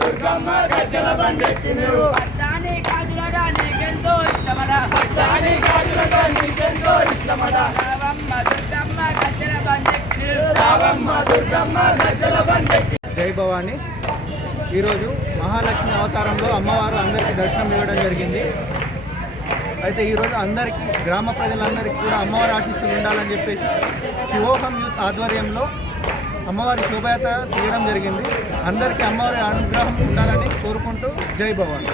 దుర్గమ్మ గజ్జల బండెక్కి నువ్వు పచ్చాని కాజులడా నీకెంతో ఇష్టమడా పచ్చాని కాజులడా నీకెంతో ఇష్టమడా రావమ్మ దుర్గమ్మ గజ్జల బండెక్కి రావమ్మ దుర్గమ్మ గజ్జల బండెక్కి. జై భవాని. ఈరోజు మహాలక్ష్మి అవతారంలో అమ్మవారు అందరికీ దర్శనం ఇవ్వడం జరిగింది. అయితే ఈరోజు అందరికీ గ్రామ ప్రజలందరికీ కూడా అమ్మవారి ఆశీస్సులు ఉండాలని చెప్పేసి శివోహం యూత్ ఆధ్వర్యంలో అమ్మవారి శోభయాత్ర తీయడం జరిగింది. అందరికీ అమ్మవారి అనుగ్రహం ఉండాలని కోరుకుంటూ జై భవాని.